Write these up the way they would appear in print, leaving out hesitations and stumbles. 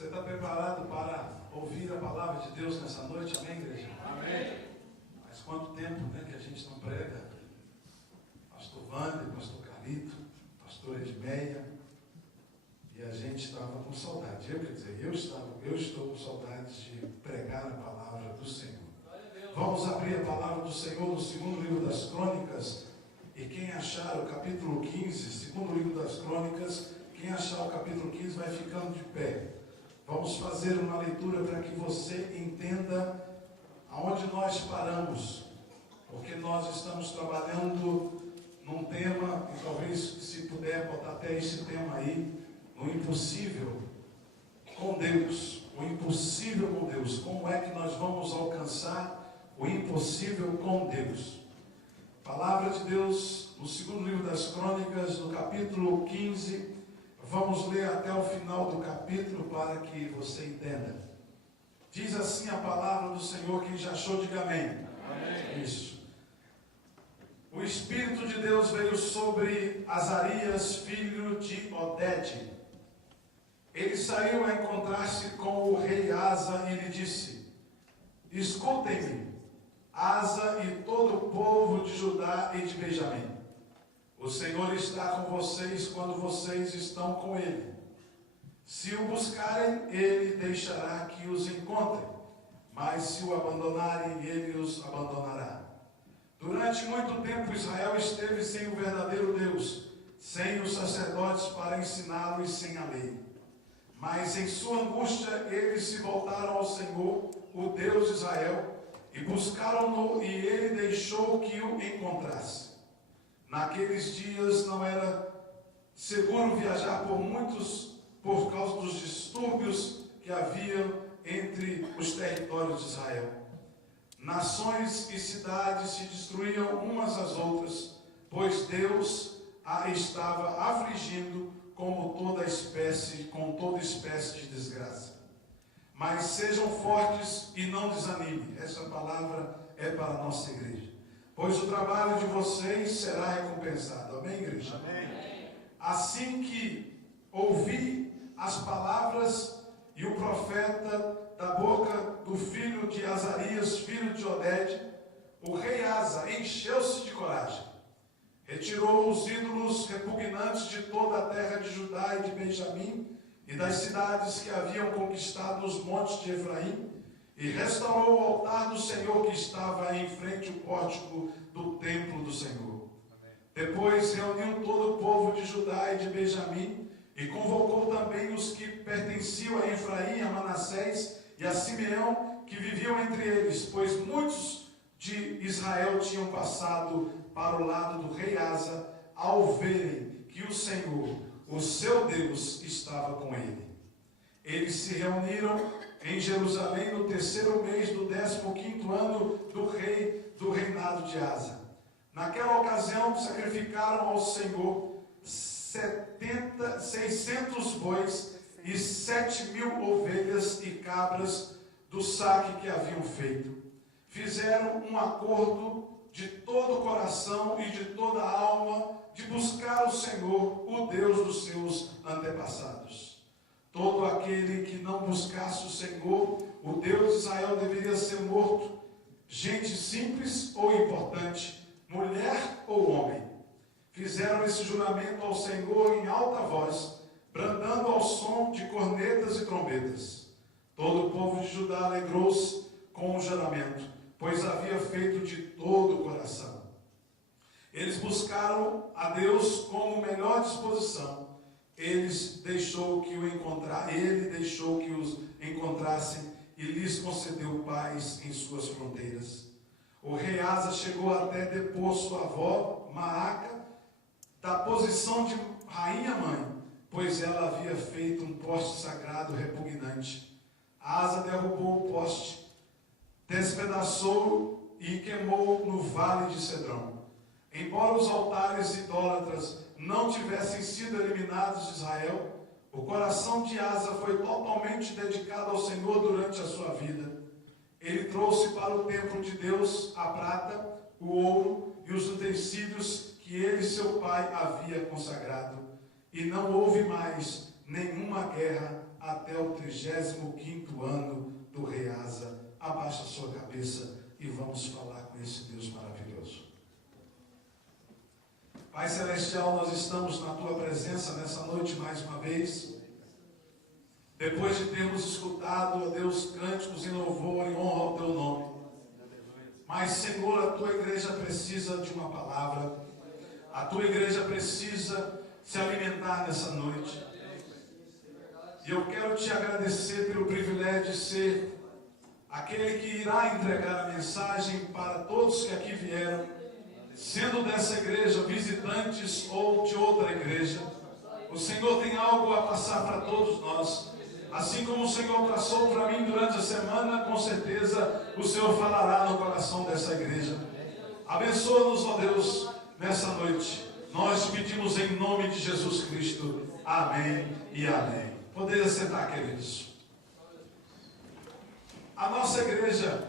Você está preparado para ouvir a palavra de Deus nessa noite? Amém, igreja? Amém. Mas quanto tempo, né, que a gente não prega? Pastor Wander, Pastor Carlito, Pastor Edmeia, e a gente estava com saudade. Eu estou com saudade de pregar a palavra do Senhor. Vamos abrir a palavra do Senhor no segundo livro das Crônicas, e quem achar o capítulo 15, segundo livro das Crônicas, quem achar o capítulo 15 vai ficando de pé. Vamos fazer uma leitura para que você entenda aonde nós paramos, porque nós estamos trabalhando num tema, e talvez se puder botar até esse tema aí, o impossível com Deus, o impossível com Deus. Como é que nós vamos alcançar o impossível com Deus? Palavra de Deus, no segundo livro das Crônicas, no capítulo 15, vamos ler até o final do capítulo para que você entenda. Diz assim a palavra do Senhor, quem já achou, diga amém. Amém. Isso. O Espírito de Deus veio sobre Azarias, filho de Odede. Ele saiu a encontrar-se com o rei Asa e lhe disse: escutem-me, Asa e todo o povo de Judá e de Benjamim. O Senhor está com vocês quando vocês estão com Ele. Se o buscarem, Ele deixará que os encontrem, mas se o abandonarem, Ele os abandonará. Durante muito tempo Israel esteve sem o verdadeiro Deus, sem os sacerdotes para ensiná-lo e sem a lei. Mas em sua angústia eles se voltaram ao Senhor, o Deus de Israel, e buscaram-no, e Ele deixou que o encontrasse. Naqueles dias não era seguro viajar por causa dos distúrbios que havia entre os territórios de Israel. Nações e cidades se destruíam umas às outras, pois Deus a estava afligindo com toda espécie de desgraça. Mas sejam fortes e não desanimem. Essa palavra é para a nossa igreja. Pois o trabalho de vocês será recompensado. Amém, igreja? Amém. Assim que ouvi as palavras e o profeta da boca do filho de Azarias, filho de Odede, o rei Asa encheu-se de coragem. Retirou os ídolos repugnantes de toda a terra de Judá e de Benjamim e das cidades que haviam conquistado os montes de Efraim, e restaurou o altar do Senhor que estava em frente ao pórtico do templo do Senhor. Amém. Depois reuniu todo o povo de Judá e de Benjamim e convocou também os que pertenciam a Efraim, a Manassés e a Simeão, que viviam entre eles, pois muitos de Israel tinham passado para o lado do rei Asa ao verem que o Senhor, o seu Deus, estava com ele. Eles se reuniram em Jerusalém no terceiro mês do 15º ano do reinado de Asa. Naquela ocasião sacrificaram ao Senhor 600 bois e 7.000 ovelhas e cabras do saque que haviam feito. Fizeram um acordo de todo o coração e de toda a alma de buscar o Senhor, o Deus dos seus antepassados. Todo aquele que não buscasse o Senhor, o Deus de Israel, deveria ser morto. Gente simples ou importante, mulher ou homem. Fizeram esse juramento ao Senhor em alta voz, bradando ao som de cornetas e trombetas. Todo o povo de Judá alegrou-se com o juramento, pois havia feito de todo o coração. Eles buscaram a Deus com melhor disposição. Ele deixou que os encontrassem e lhes concedeu paz em suas fronteiras. O rei Asa chegou até depor sua avó, Maaca, da posição de rainha-mãe, pois ela havia feito um poste sagrado repugnante. Asa derrubou o poste, despedaçou e queimou no vale de Cedrão. Embora os altares idólatras não tivessem sido eliminados de Israel, o coração de Asa foi totalmente dedicado ao Senhor durante a sua vida. Ele trouxe para o templo de Deus a prata, o ouro e os utensílios que ele, seu pai, havia consagrado. E não houve mais nenhuma guerra até o 35º ano do rei Asa. Abaixa a sua cabeça e vamos falar com esse Deus maravilhoso. Pai Celestial, nós estamos na Tua presença nessa noite mais uma vez. Depois de termos escutado, ó Deus, cânticos em louvor e honra ao Teu nome. Mas, Senhor, a Tua igreja precisa de uma palavra. A Tua igreja precisa se alimentar nessa noite. E eu quero Te agradecer pelo privilégio de ser aquele que irá entregar a mensagem para todos que aqui vieram, sendo dessa igreja, visitantes ou de outra igreja. O Senhor tem algo a passar para todos nós. Assim como o Senhor passou para mim durante a semana, com certeza o Senhor falará no coração dessa igreja. Abençoa-nos, ó Deus, nessa noite. Nós te pedimos em nome de Jesus Cristo. Amém e amém. Poderia sentar, queridos. A nossa igreja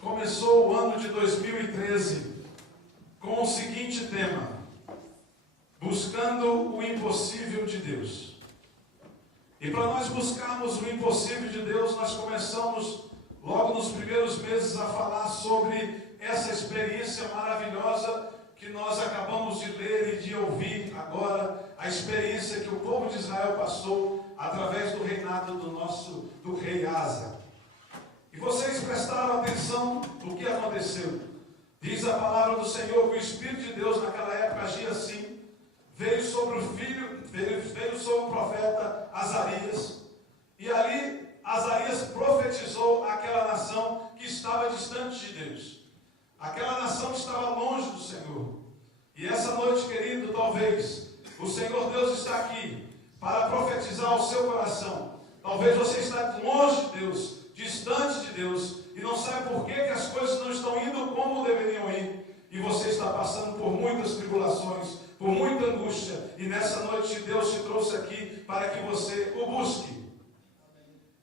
começou o ano de 2013 com o seguinte tema: buscando o impossível de Deus. E para nós buscarmos o impossível de Deus, nós começamos logo nos primeiros meses a falar sobre essa experiência maravilhosa que nós acabamos de ler e de ouvir agora, a experiência que o povo de Israel passou através do reinado do rei Asa. E vocês prestaram atenção no que aconteceu. Diz a palavra do Senhor que o Espírito de Deus naquela época agia assim. Veio sobre o profeta Azarias. E ali Azarias profetizou àquela nação que estava distante de Deus. Aquela nação que estava longe do Senhor. E essa noite, querido, talvez o Senhor Deus está aqui para profetizar ao seu coração. Talvez você está longe de Deus, distante de Deus, e não sabe por que as coisas não estão indo como deveriam ir, e você está passando por muitas tribulações, por muita angústia, e nessa noite Deus te trouxe aqui para que você o busque.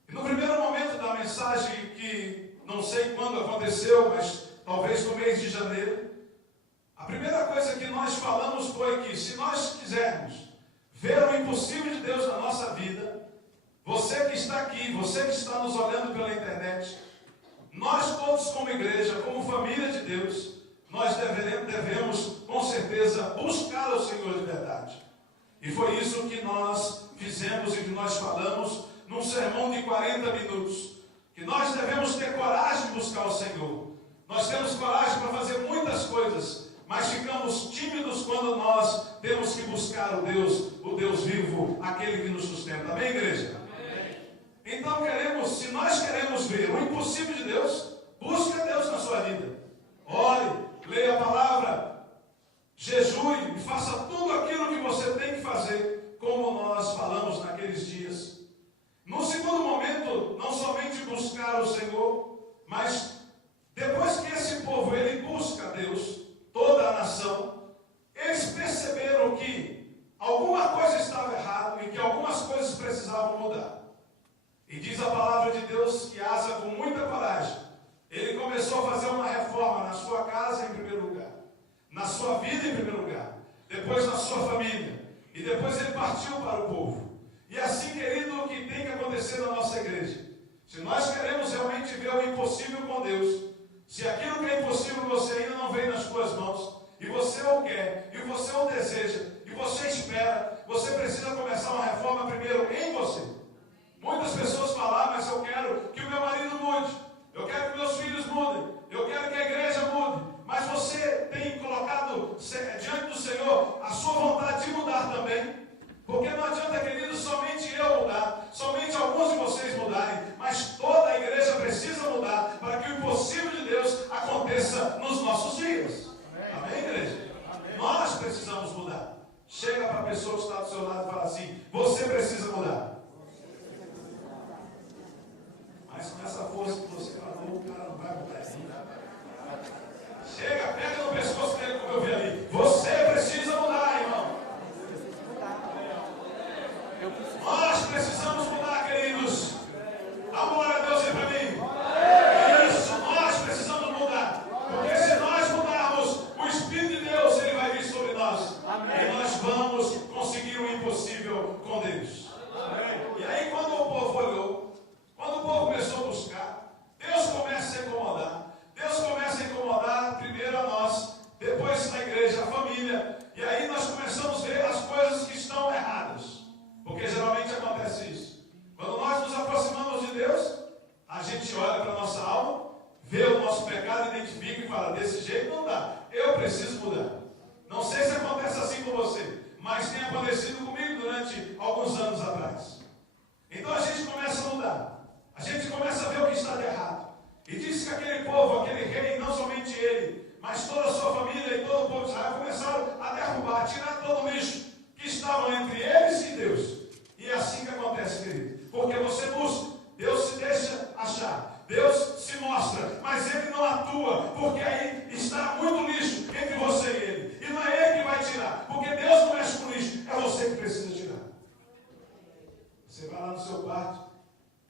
E no primeiro momento da mensagem, que não sei quando aconteceu, mas talvez no mês de janeiro, a primeira coisa que nós falamos foi que se nós quisermos ver o impossível de Deus na nossa vida, você que está aqui, você que está nos olhando pela internet, nós todos como igreja, como família de Deus, nós devemos com certeza buscar o Senhor de verdade. E foi isso que nós fizemos e que nós falamos num sermão de 40 minutos, que nós devemos ter coragem de buscar o Senhor. Nós temos coragem para fazer muitas coisas, mas ficamos tímidos quando nós temos que buscar o Deus vivo, aquele que nos sustenta. Amém, igreja? Então se nós queremos ver o impossível de Deus, busque a Deus na sua vida. Ore, leia a palavra, jejue e faça tudo aquilo que você tem que fazer, como nós falamos naqueles dias. No segundo momento, não somente buscar o Senhor, mas depois que esse povo ele busca a Deus, toda a nação, eles perceberam que alguma coisa estava errada e que algumas coisas precisavam mudar. E diz a palavra de Deus que Asa, com muita coragem, ele começou a fazer uma reforma na sua casa em primeiro lugar, na sua vida em primeiro lugar, depois na sua família, e depois ele partiu para o povo. E assim, querido, o que tem que acontecer na nossa igreja? Se nós queremos realmente ver o impossível com Deus, se aquilo que é impossível você ainda não vem nas suas mãos, e você o quer, e você o deseja, e você espera, você precisa começar uma reforma primeiro em você. Muitas pessoas falam, mas eu quero que o meu marido mude, eu quero que meus filhos mudem, eu quero que a igreja mude, mas você tem colocado diante do Senhor a sua vontade de mudar também, porque não adianta, querido, somente eu mudar, somente alguns de vocês mudarem, mas toda a igreja precisa mudar para que o impossível de Deus aconteça nos nossos dias. Amém, igreja? Amém. Nós precisamos mudar. Chega para a pessoa que está do seu lado e fala assim: você precisa mudar. Mas com essa força que você falou, o cara não vai mudar assim. Chega, pega no pescoço dele, como eu vi ali. Você precisa mudar, irmão. Nós precisamos mudar, queridos. A glória a Deus aí para mim. Isso, nós precisamos mudar. Porque se nós mudarmos, o Espírito de Deus ele vai vir sobre nós. Amém. E nós vamos conseguir o impossível com Deus. alguns anos atrás. Então a gente começa a mudar. A gente começa a ver o que está de errado. E diz que aquele povo, aquele rei, não somente ele, mas toda a sua família e todo o povo de Israel começaram a derrubar, a tirar todo o lixo que estavam entre eles e Deus. E é assim que acontece, querido. Porque você busca, Deus se deixa achar, Deus se mostra, mas Ele não atua, porque aí está muito lixo entre você e Ele. E não é Ele que vai tirar, porque Deus não mexe com lixo, é você que precisa tirar. Você vai lá no seu quarto,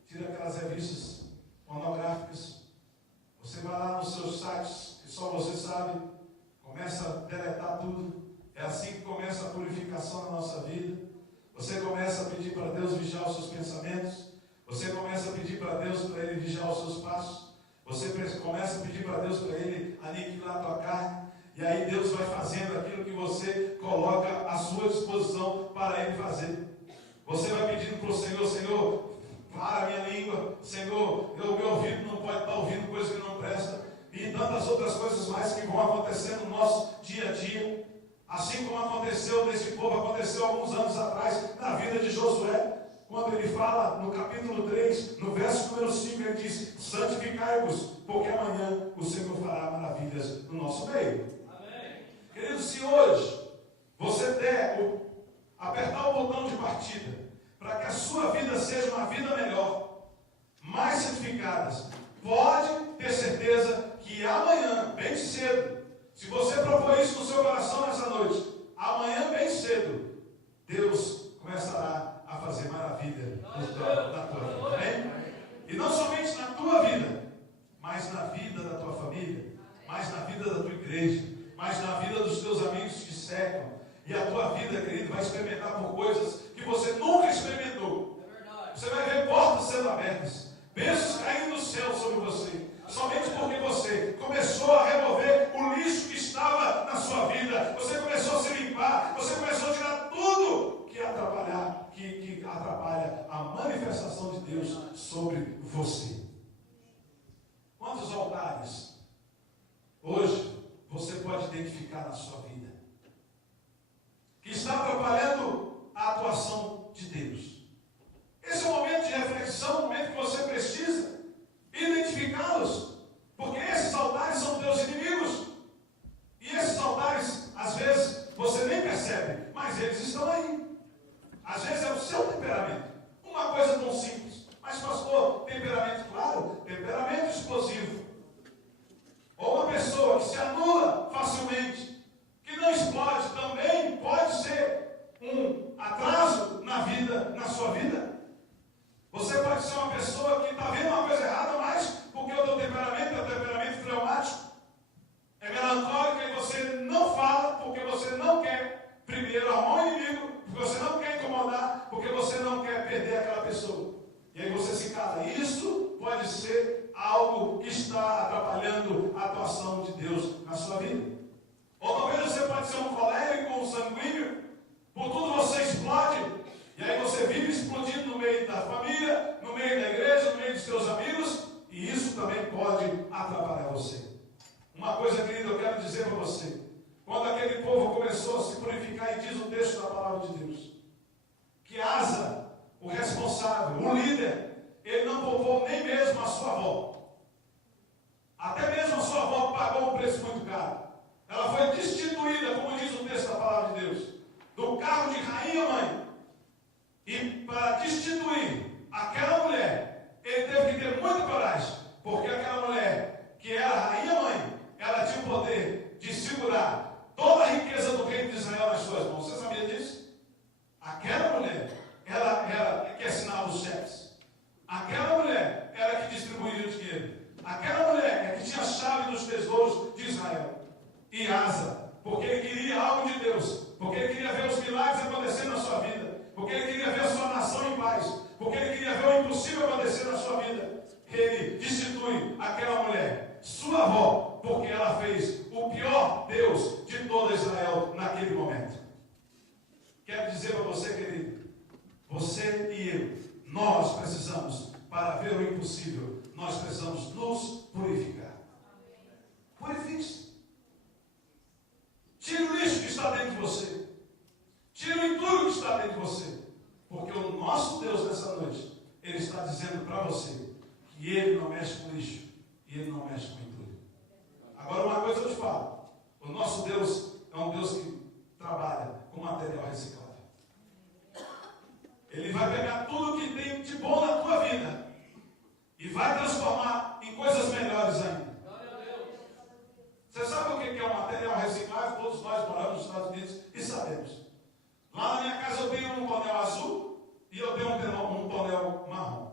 tira aquelas revistas pornográficas, você vai lá nos seus sites, que só você sabe, começa a deletar tudo. É assim que começa a purificação na nossa vida. Você começa a pedir para Deus vigiar os seus pensamentos. Você começa a pedir para Deus para Ele vigiar os seus passos. Você começa a pedir para Deus para Ele aniquilar a tua carne. E aí Deus vai fazendo aquilo que você coloca à sua disposição para Ele fazer. Você vai pedindo para o Senhor, Senhor, para a minha língua. Senhor, o meu ouvido não pode estar ouvindo coisa que não presta. E tantas outras coisas mais que vão acontecer no nosso dia a dia. Assim como aconteceu nesse povo, aconteceu alguns anos atrás na vida de Josué. Quando ele fala no capítulo 3, no verso número 5, ele diz: santificai-vos, porque amanhã o Senhor fará maravilhas no nosso meio. Amém. Querido, se hoje você der apertar o botão de partida para que a sua vida seja uma vida melhor, mais santificada, pode ter certeza que amanhã, bem cedo, se você propor isso no seu coração nessa noite, amanhã bem cedo, Deus começará a fazer maravilha na tua vida, amém? E não somente na tua vida, mas na vida da tua família, mas na vida da tua igreja, mas na vida dos teus amigos que cercam. E a tua vida, querido, vai experimentar por coisas que você nunca experimentou. Você vai ver portas sendo abertas, bênçãos caindo do céu sobre você, somente porque você começou a remover o lixo que estava na sua vida. Você começou a se limpar, você começou a tirar tudo que atrapalha a manifestação de Deus sobre você. Quantos altares hoje você pode identificar na sua vida que está atrapalhando a atuação de Deus? Esse é um momento de reflexão, um momento que você precisa identificá-los, porque esses altares são teus inimigos, e esses altares, às vezes, você nem percebe, mas eles estão aí. Às vezes é o seu temperamento, uma coisa tão simples, mas pastor, temperamento, claro, temperamento explosivo, ou uma pessoa que se anula facilmente, que não explode, também pode ser um atraso na vida, na sua vida. Você pode ser uma pessoa que está vendo uma coisa errada, mas porque o teu temperamento é um temperamento traumático, é melancólico, e você não fala porque você não quer primeiro arrumar o inimigo, porque você não quer incomodar, porque você não quer perder aquela pessoa. E aí você se cala. Isso pode ser algo que está atrapalhando a atuação de Deus na sua vida. Ou talvez você pode ser um colérico, um sanguíneo, por tudo você explode, e aí você vive explodindo no meio da família, no meio da igreja, no meio dos seus amigos, e isso também pode atrapalhar você. Uma coisa, querida, eu quero dizer para você: quando aquele povo começou a se purificar, e diz o texto da palavra de Deus, que Asa, o responsável, o líder, ele não poupou nem mesmo a sua avó. Até mesmo a sua avó pagou um preço muito caro. Ela foi destituída, como diz o texto da palavra de Deus, do cargo de rainha-mãe. E para destituir aquela mulher, ele teve que ter muita coragem, porque aquela mulher, que era rainha-mãe, ela tinha o poder de segurar toda a riqueza do reino de Israel nas suas mãos. Você sabia disso? Aquela mulher, ela era que assinava os cheques. Aquela mulher era que distribuía o dinheiro. Aquela mulher é que tinha a chave dos tesouros de Israel. E Asa, porque ele queria algo de Deus, porque ele queria ver os milagres acontecendo na sua vida, porque ele queria ver a sua nação em paz, porque ele queria ver o impossível acontecer na sua vida, ele destitui aquela mulher, sua avó, porque ela fez o pior Deus de toda Israel naquele momento. Quero dizer para você, querido, você e eu, nós precisamos, para ver o impossível, nós precisamos nos purificar. Purifique-se. Tire o lixo que está dentro de você. Tire o entulho que está dentro de você. nessa noite, Ele está dizendo para você que Ele não mexe com lixo e Ele não mexe com entulho. Agora, uma coisa eu te falo: o nosso Deus é um Deus que trabalha com material reciclável. Ele vai pegar tudo que tem de bom na tua vida e vai transformar em coisas melhores ainda. Você sabe o que é um material reciclável? Todos nós moramos nos Estados Unidos e sabemos. Lá na minha casa eu tenho um tonel azul e eu tenho um tonel marrom.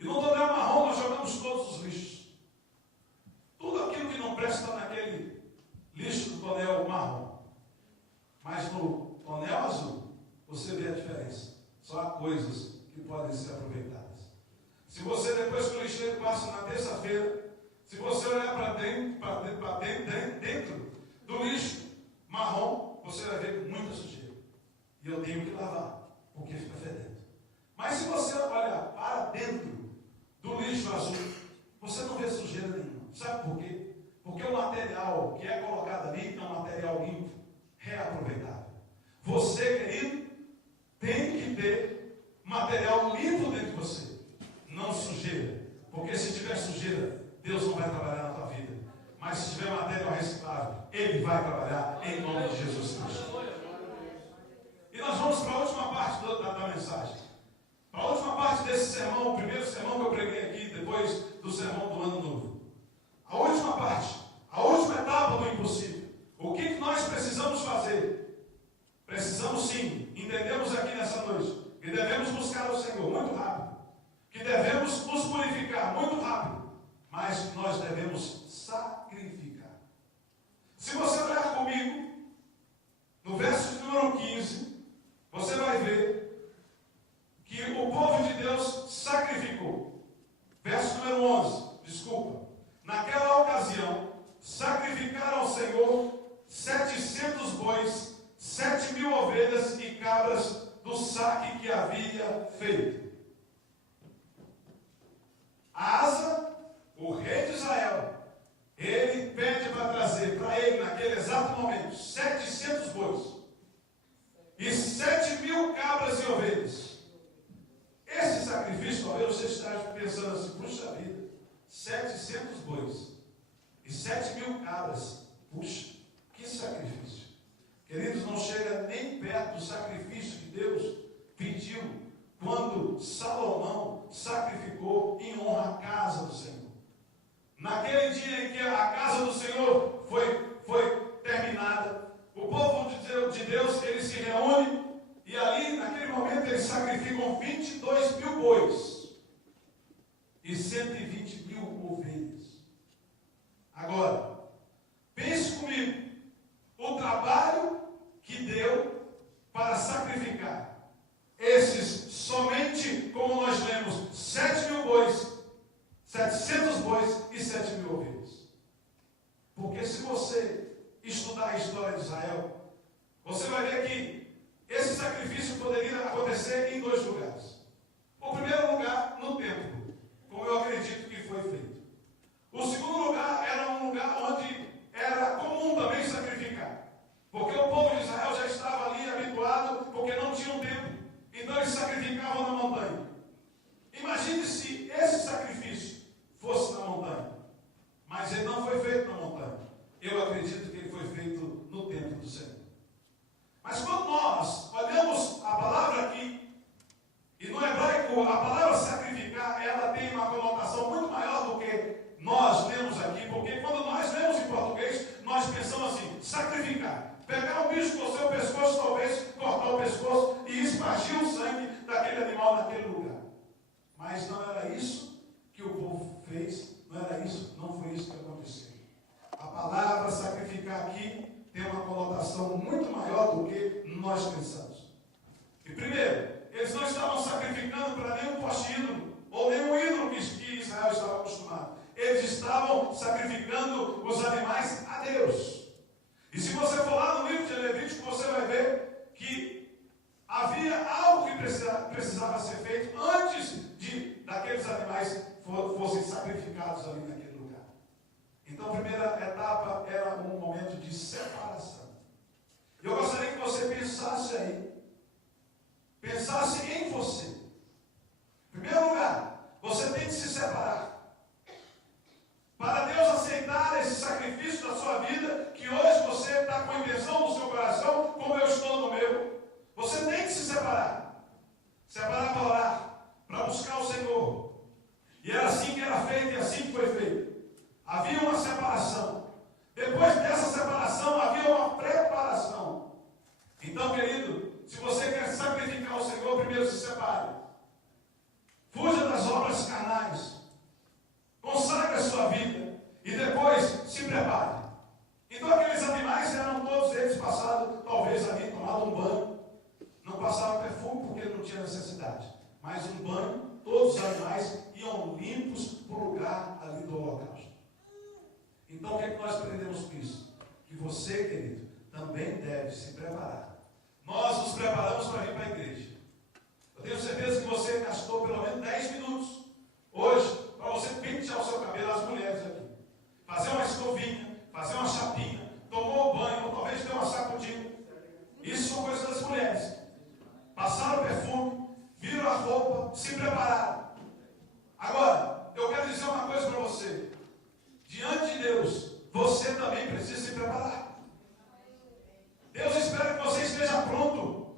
E no tonel marrom nós jogamos todos os lixos. Tudo aquilo que não presta está naquele lixo do tonel marrom. Mas no tonel azul, você vê a diferença. Só há coisas que podem ser aproveitadas. Se você, depois que o lixeiro passa na terça-feira, se você olhar para dentro do lixo marrom, você vai ver muita sujeira. E eu tenho que lavar, porque fica fedendo. Mas se você olhar para dentro do lixo azul, você não vê sujeira nenhuma. Sabe por quê? Porque o material que é colocado ali é um material limpo, reaproveitável. Você, querido, tem que ter material limpo dentro de você, não sujeira. Porque se tiver sujeira, Deus não vai trabalhar na tua vida. Mas se tiver material reciclável, Ele vai trabalhar em nome de Jesus Cristo. E nós vamos para a última parte da mensagem. Para a última parte desse sermão, o primeiro sermão que eu preguei aqui, depois do sermão do Ano Novo. A última parte, a última etapa do impossível. O que nós precisamos fazer? Precisamos sim, entendemos aqui nessa noite, que devemos buscar o Senhor muito rápido. Que devemos nos purificar muito rápido. Mas nós devemos sacrificar. Se você olhar comigo, no verso de número 15, você vai ver que o povo de Deus sacrificou. Verso número 11, desculpa. Naquela ocasião, sacrificaram ao Senhor 700 bois, 7.000 ovelhas e cabras do saque que havia feito. Asa, o rei de Israel, ele pede para trazer para ele, naquele exato momento, 700 bois e 7.000 cabras e ovelhas. Esse sacrifício, talvez você esteja pensando assim: puxa vida, 700 bois e 7.000 cabras. Puxa, que sacrifício. Queridos, não chega nem perto do sacrifício que Deus pediu quando Salomão sacrificou em honra à casa do Senhor. Naquele dia em que a casa do Senhor foi terminada, o povo de Deus, ele se reúne e ali, naquele momento, eles sacrificam 22.000 bois e 120.000 ovelhas. Agora, pense comigo, o trabalho que deu para sacrificar esses somente, como nós lemos, 7.000 bois, 700 bois e 7.000 ovelhas. Porque se você estudar a história de Israel, você vai ver que esse sacrifício poderia acontecer em dois lugares. O primeiro lugar, no templo, como eu acredito que foi feito. O segundo lugar era um lugar onde era comum também sacrificar. Porque o povo de Israel já estava ali habituado, porque não tinha um templo. Então eles sacrificavam na montanha. Imagine se esse sacrifício fosse na montanha. Mas ele não foi feito na montanha. Eu acredito que ele foi feito no templo do Senhor. Mas quando nós olhamos a palavra aqui, e no hebraico a palavra sacrificar, ela tem uma conotação muito maior do que nós lemos aqui, porque quando nós lemos em português, nós pensamos assim: sacrificar. Pegar um bicho com o seu pescoço, talvez cortar o pescoço e espargir o sangue daquele animal naquele lugar. Mas não era isso que o povo fez, não foi isso que aconteceu. A palavra sacrificar aqui tem uma conotação muito maior do que nós pensamos. E primeiro, eles não estavam sacrificando para nenhum poste ídolo, ou nenhum ídolo que Israel estava acostumado. Eles estavam sacrificando os animais a Deus. E se você for lá no livro de Levítico, você vai ver que havia algo que precisava ser feito antes daqueles animais fossem sacrificados ali naquele lugar. Então a primeira etapa era um momento de separação. Eu gostaria que você pensasse aí, pensasse em você. E era assim que era feito e assim que foi feito. Havia uma separação. Depois dessa separação, havia uma preparação. Então, querido, se você quer sacrificar o Senhor, primeiro se separe. Fuja das obras carnais. Consagre a sua vida. E depois se prepare. Então, aqueles animais eram todos eles passados, talvez ali, tomado um banho. Não passavam perfume porque não tinha necessidade. Mas um banho, todos os animais iam limpos para o lugar ali do holocausto. Então, o que é que nós aprendemos com isso? Que você, querido, também deve se preparar. Nós nos preparamos para vir para a igreja. Eu tenho certeza que você gastou pelo menos 10 minutos hoje para você pentear o seu cabelo, as mulheres aqui. Fazer uma escovinha, fazer uma chapinha, tomou o banho, ou talvez deu uma sacudida. Isso são coisas das mulheres. Passaram o perfume, viram a roupa, se prepararam. Agora, eu quero dizer uma coisa para você. Diante de Deus, você também precisa se preparar. Deus espera que você esteja pronto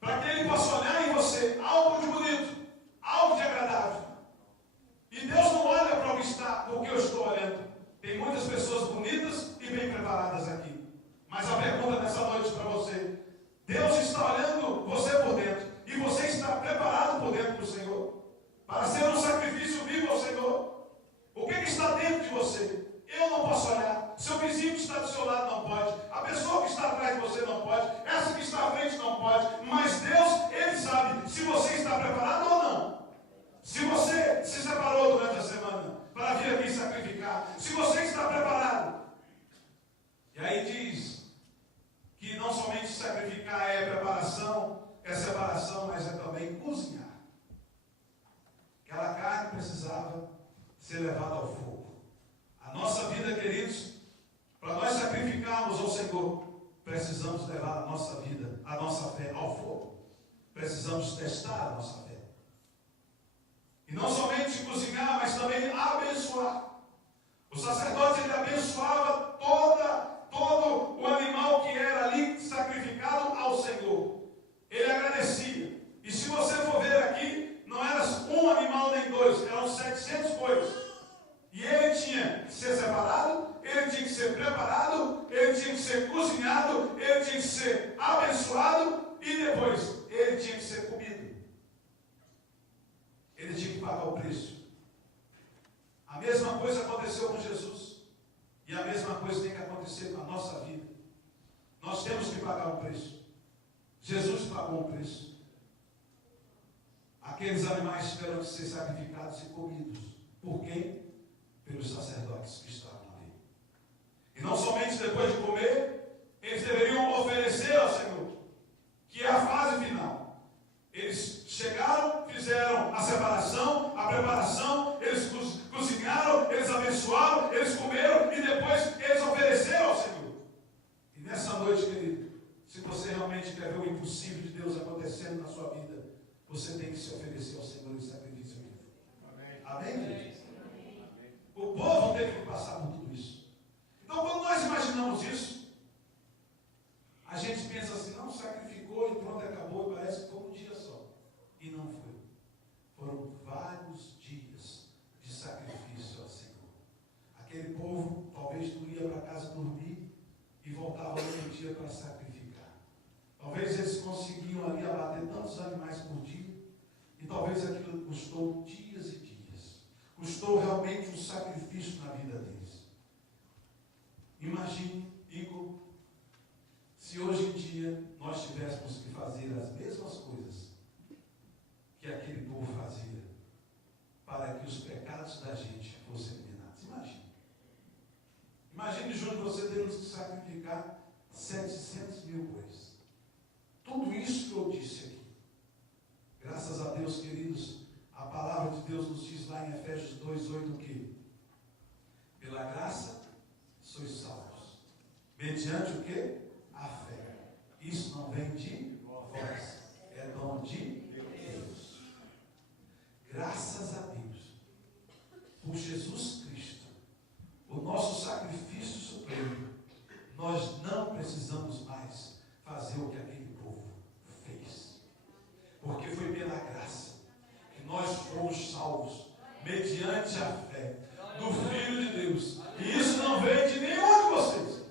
para que Ele possa olhar em você algo de bonito, algo de agradável. E Deus não olha para o que está, porque eu estou olhando. Tem muitas pessoas bonitas e bem preparadas aqui. Mas a pergunta dessa noite para você: Deus está olhando você por dentro, e você está preparado por dentro do Senhor para ser um sacrifício vivo ao Senhor? O que está dentro de você? Eu não posso olhar. Seu vizinho que está do seu lado não pode. A pessoa que está atrás de você não pode. Essa que está à frente não pode. Mas Deus, Ele sabe se você está preparado ou não. Se você se separou durante a semana para vir aqui sacrificar, se você está preparado. E aí diz que não somente sacrificar é preparação, é separação, mas é também cozinhar. Aquela carne precisava ser levada ao fogo. A nossa vida, queridos, para nós sacrificarmos ao Senhor, precisamos levar a nossa vida, a nossa fé ao fogo. Precisamos testar a nossa fé. E não somente cozinhar, mas também abençoar. O sacerdote, ele abençoava todo o animal que era ali sacrificado ao Senhor. Ele agradecia. E se você for ver aqui, não era um animal nem dois, eram 700 coisas. E ele tinha que ser separado, ele tinha que ser preparado, ele tinha que ser cozinhado, ele tinha que ser abençoado e depois ele tinha que ser comido. Ele tinha que pagar o preço. A mesma coisa aconteceu com Jesus. E a mesma coisa tem que acontecer com a nossa vida. Nós temos que pagar um preço. Jesus pagou um preço. Aqueles animais tiveram que ser sacrificados e comidos. Por quem? Pelos sacerdotes que estavam ali. E não somente depois de comer, eles deveriam oferecer ao Senhor, que é a fase final. Eles chegaram, fizeram a separação, a preparação, eles cozinharam, eles abençoaram, eles comeram e depois eles ofereceram ao Senhor. E nessa noite, querido, se você realmente quer ver o impossível de Deus acontecendo na sua vida, você tem que se oferecer ao Senhor em sacrifício vivo. Amém? Amém? O povo teve que passar por tudo isso. Então, quando nós imaginamos isso, a gente pensa assim: não, sacrificou e pronto, acabou, e parece que foi um dia só. E não foi. Foram vários dias de sacrifício ao Senhor. Aquele povo talvez não ia para casa dormir e voltava no outro dia para sacrificar. Talvez eles conseguiam ali abater tantos animais por dia, e talvez aquilo custou dias e dias. Custou realmente um sacrifício na vida deles. Imagine, Igor, se hoje em dia nós tivéssemos que fazer as mesmas coisas que aquele povo fazia, para que os pecados da gente fossem eliminados. Imagine. Imagine, Júnior, você tendo que sacrificar 700 mil bois. Tudo isso que eu disse aqui. Graças a Deus, queridos, a palavra de Deus nos diz lá em Efésios 2:8 o quê? Pela graça sois salvos. Mediante o quê? A fé. Isso não vem de vós, é dom de Deus. Graças a Deus, por Jesus Cristo, o nosso sacrifício supremo, nós não precisamos mais fazer o que aquele povo fez. Porque foi pela graça que nós fomos salvos. mediante a fé do Filho de Deus. E isso não veio de nenhum de vocês.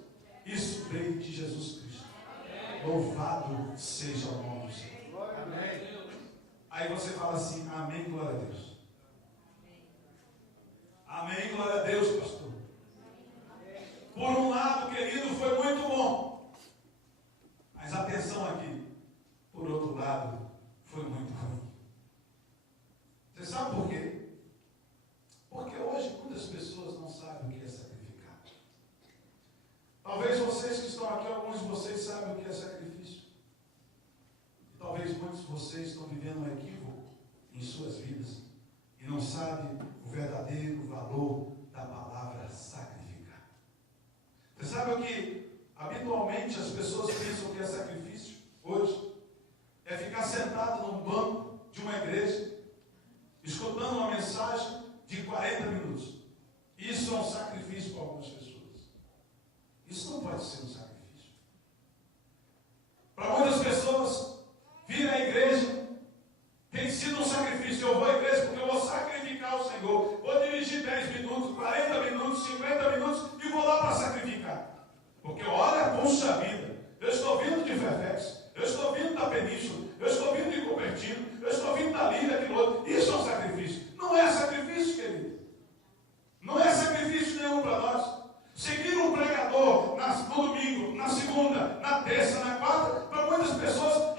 Isso veio de Jesus Cristo. Louvado seja o nome do Senhor. Aí você fala assim, amém, glória a Deus. Amém, glória a Deus, pastor. Por um lado, querido, foi muito bom. Mas atenção aqui. Por outro lado, foi muito ruim. Você sabe por quê? Porque hoje muitas pessoas não sabem o que é sacrificar. Talvez vocês que estão aqui, alguns de vocês sabem o que é sacrifício. E talvez muitos de vocês estão vivendo um equívoco em suas vidas e não sabem o verdadeiro valor da palavra sacrificar. Você sabe o que habitualmente as pessoas pensam que é sacrifício hoje? É ficar sentado num banco de uma igreja, escutando uma mensagem de 40 minutos. Isso é um sacrifício para algumas pessoas. Isso não pode ser um sacrifício. Para muitas pessoas, vir à igreja tem sido um sacrifício. Eu vou à igreja porque eu vou sacrificar o Senhor. Vou dirigir 10 minutos, 40 minutos, 50 minutos e vou lá para sacrificar. Porque olha, puxa vida, eu estou vindo de Fefex, eu estou vindo da Península, eu estou vindo de Cupertino, eu estou vindo da Lídia, aquilo outro. Isso é um sacrifício. Não é sacrifício, querido. Não é sacrifício nenhum para nós. Seguir um pregador no domingo, na segunda, na terça, na quarta, para muitas pessoas,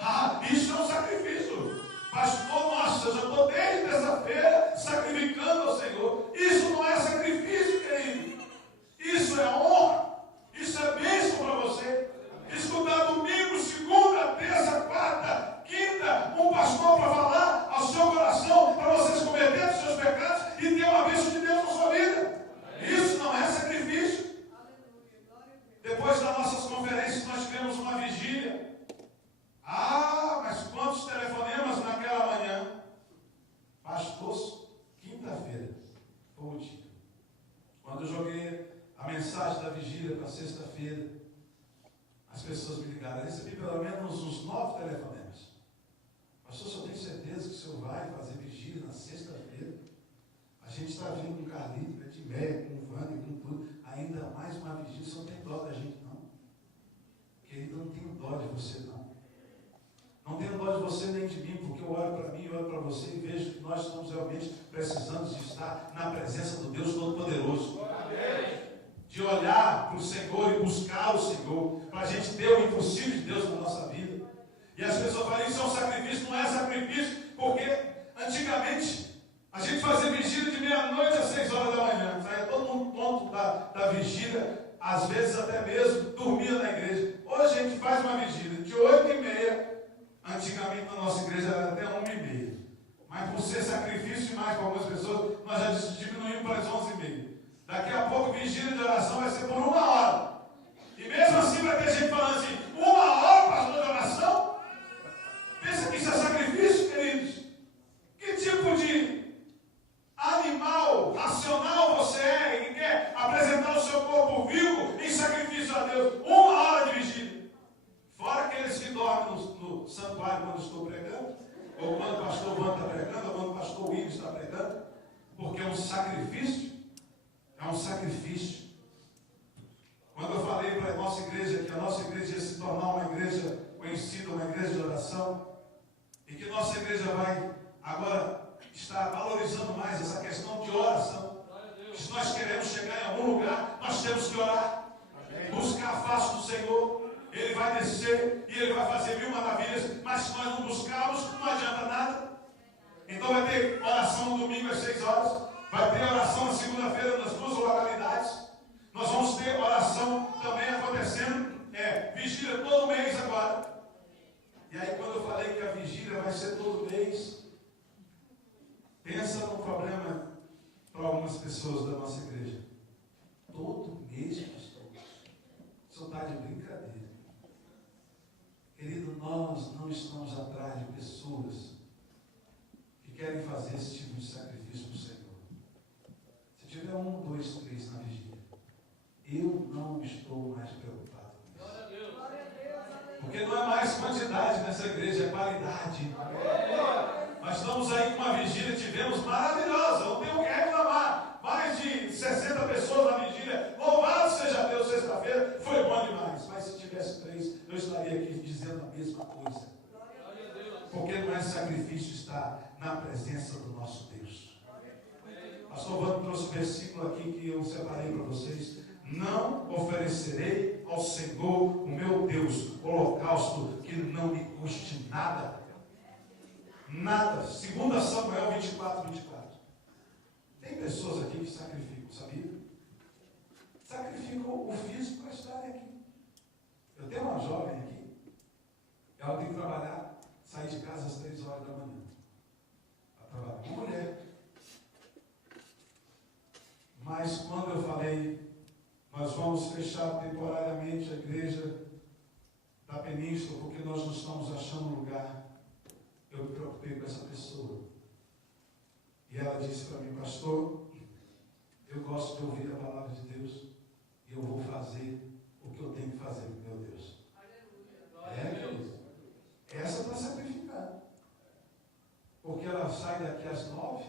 isso é um sacrifício. Pastor, nossa, eu já estou desde terça-feira sacrificando ao Senhor. Isso não é sacrifício, querido. Isso é honra. Isso é bênção para você. Escutar domingo, segunda, terça, quarta, quinta, um pastor para falar ao seu coração, para você se converter dos seus pecados e ter uma bênção de Deus na sua vida. Isso não é sacrifício. Depois das nossas conferências, nós tivemos uma vigília. Mas quantos telefonemas naquela manhã? Pastor, quinta-feira foi o dia. Quando eu joguei a mensagem da vigília para sexta-feira, as pessoas me ligaram. Eu recebi pelo menos uns 9 telefonemas. Pastor, só tenho certeza que o senhor vai fazer vigília na sexta-feira. A gente está vindo com Carlito, com Edmeia, com o Vânia, com tudo. Ainda mais uma vigília. O senhor não tem dó da gente, não. Querido, eu não tenho dó de você, não. Não tenho dó de você nem de mim, porque eu olho para mim, eu olho para você e vejo que nós estamos realmente precisando de estar na presença do Deus Todo-Poderoso. De olhar para o Senhor e buscar o Senhor, para a gente ter o impossível de Deus na nossa vida. E as pessoas falam, isso é um sacrifício. Não é sacrifício, porque antigamente a gente fazia vigília de meia-noite às 6 horas da manhã. Saía todo mundo pronto da vigília, às vezes até mesmo dormia na igreja. Hoje a gente faz uma vigília de 8h30. Antigamente na nossa igreja era até 1h30. Mas por ser sacrifício demais para algumas pessoas, nós já diminuímos para as 11h30. Daqui a pouco vigília de oração vai ser por 1 hora. E mesmo assim vai ter gente falando assim, 1 hora pastor de oração? Pensa que isso é sacrifício, queridos? Que tipo de animal racional você é e quer apresentar o seu corpo vivo em sacrifício a Deus? 1 hora de vigília. Fora aqueles que dormem no santuário quando estou pregando, ou quando o pastor Vando está pregando, ou quando o pastor William está pregando, porque é um sacrifício. É um sacrifício. Quando eu falei para a nossa igreja que a nossa igreja ia se tornar uma igreja conhecida, uma igreja de oração, e que nossa igreja vai agora estar valorizando mais essa questão de oração. Que se nós queremos chegar em algum lugar, nós temos que orar, buscar a face do Senhor. Ele vai descer e ele vai fazer 1000 maravilhas, mas se nós não buscarmos, não adianta nada. Então vai ter oração no domingo às 6 horas. Vai ter oração na segunda-feira nas 2 localidades. Nós vamos ter oração também acontecendo. Vigília todo mês agora. E aí quando eu falei que a vigília vai ser todo mês, pensa no problema para algumas pessoas da nossa igreja. Todo mês, pastor. Isso está de brincadeira. Querido, nós não estamos atrás de pessoas que querem fazer esse tipo de sacrifício para o Senhor. Se tiver 1, 2, 3 na vigília, eu não estou mais preocupado com isso. Porque não é mais quantidade nessa igreja, é qualidade. Nós estamos aí com uma vigília, tivemos maravilhosa, não tenho que mais sacrifício está na presença do nosso Deus. Pastor Wando trouxe um versículo aqui que eu separei para vocês. Não oferecerei ao Senhor, o meu Deus, holocausto que não me custe nada. Nada. 2 Samuel 24, 24. Tem pessoas aqui que sacrificam, sabia? Sacrificam o físico para estarem aqui. Eu tenho uma jovem aqui. Ela tem que trabalhar, sair de casa às 3 horas da manhã. Ela trabalha com mulher. Mas quando eu falei, nós vamos fechar temporariamente a igreja da Península, porque nós não estamos achando um lugar, eu me preocupei com essa pessoa. E ela disse para mim, pastor, eu gosto de ouvir a palavra de Deus e eu vou fazer o que eu tenho que fazer com meu Deus. Querido. Essa está sacrificada. Porque ela sai daqui às 9,